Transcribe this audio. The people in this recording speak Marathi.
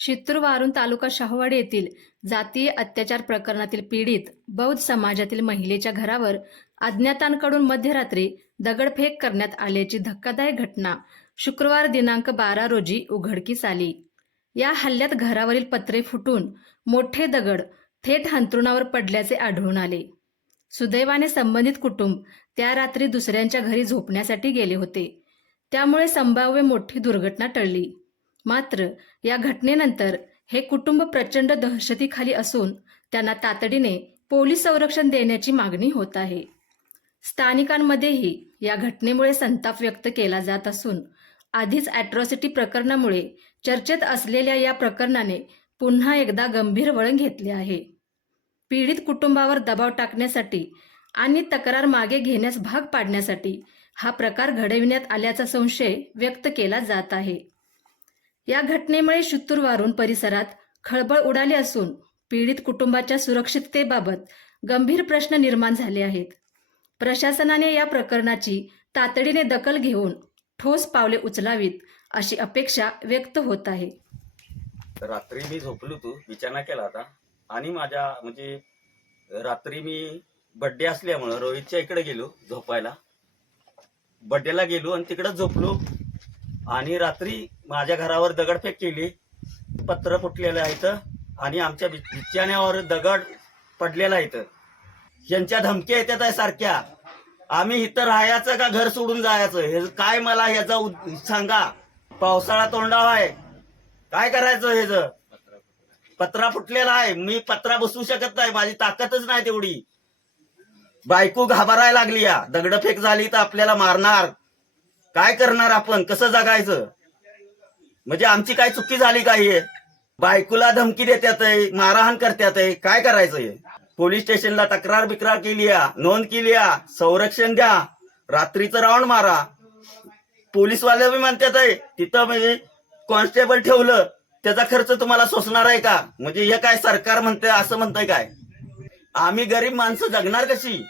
शित्तूर तालुका शाहूवाडी येथील जातीय अत्याचार प्रकरणातील पीडित बौद्ध समाजातील महिलेच्या घरावर अज्ञातांकडून मध्यरात्री दगडफेक करण्यात आल्याची धक्कादायक घटना शुक्रवार दिनांक 12 रोजी उघडकीस आली। या हल्ल्यात घरावरील पत्रे फुटून मोठे दगड थेट अंथरुणावर पडल्याचे आढळून आले। सुदैवाने संबंधित कुटुंब त्या रात्री दुसऱ्यांच्या घरी झोपण्यासाठी गेले होते, त्यामुळे संभाव्य मोठी दुर्घटना टळली। मात्र या घटनेनंतर हे कुटुंब प्रचंड दहशतीखाली असून त्यांना तातडीने पोलीस संरक्षण देण्याची मागणी होत आहे। स्थानिकांमध्येही या घटनेमुळे संताप व्यक्त केला जात असून आधीच अॅट्रॉसिटी प्रकरणामुळे चर्चेत असलेल्या या प्रकरणाने पुन्हा एकदा गंभीर वळण घेतले आहे। पीडित कुटुंबावर दबाव टाकण्यासाठी आणि तक्रार मागे घेण्यास भाग पाडण्यासाठी हा प्रकार घडविण्यात आल्याचा संशय व्यक्त केला जात आहे। या घटनेमुळे शित्तूर परिसरात खळबळ उडाली असून पीडित कुटुंबाच्या सुरक्षिततेबाबत गंभीर प्रश्न निर्माण झाले आहेत। प्रशासनाने या प्रकरणाची तातडीने दखल घेऊन ठोस पावले उचलावीत अशी अपेक्षा व्यक्त होत आहे। रात्री मी झोपलो होतो, बिछाना केला होता आणि माझ्या रात्री मी बर्थडे असल्यामुळे रोहितच्या इकडे गेलो झोपायला। बर्थडेला गेलो आणि तिकडे झोपलो आणि रात्री माझ्या घरावर दगडफेक केली, पत्र फुटलेलं आहेत आणि आमच्या बिछाण्यावर दगड पडलेला आहेत। यांच्या धमक्या येतात आहे सारख्या, आम्ही इथं राहायचं का घर सोडून जायचं हे काय मला ह्याचा सांगा। पावसाळा तोंडावा आहे, काय करायचं? हे पत्रा फुटलेला आहे, मी पत्रा बसवू शकत नाही, माझी ताकदच नाही तेवढी। बायको घाबरायला लागली, या दगडफेक झाली तर आपल्याला मारणार, काय करणार आपण, कसं जगायचं? म्हणजे आमची काय चुकी झाली का? हे बायकोला धमकी देतात, मारहाण करतात, काय करायचं? हे पोलीस स्टेशनला तक्रार बिक्रार केली, नोंद केली, संरक्षण द्या, रात्रीचं राऊंड मारा। पोलीसवाले बी म्हणतात तिथं कॉन्स्टेबल ठेवलं त्याचा खर्च तुम्हाला सोसणार आहे का? म्हणजे हे काय सरकार म्हणतंय, असं म्हणतंय काय? आम्ही गरीब माणसं जगणार कशी?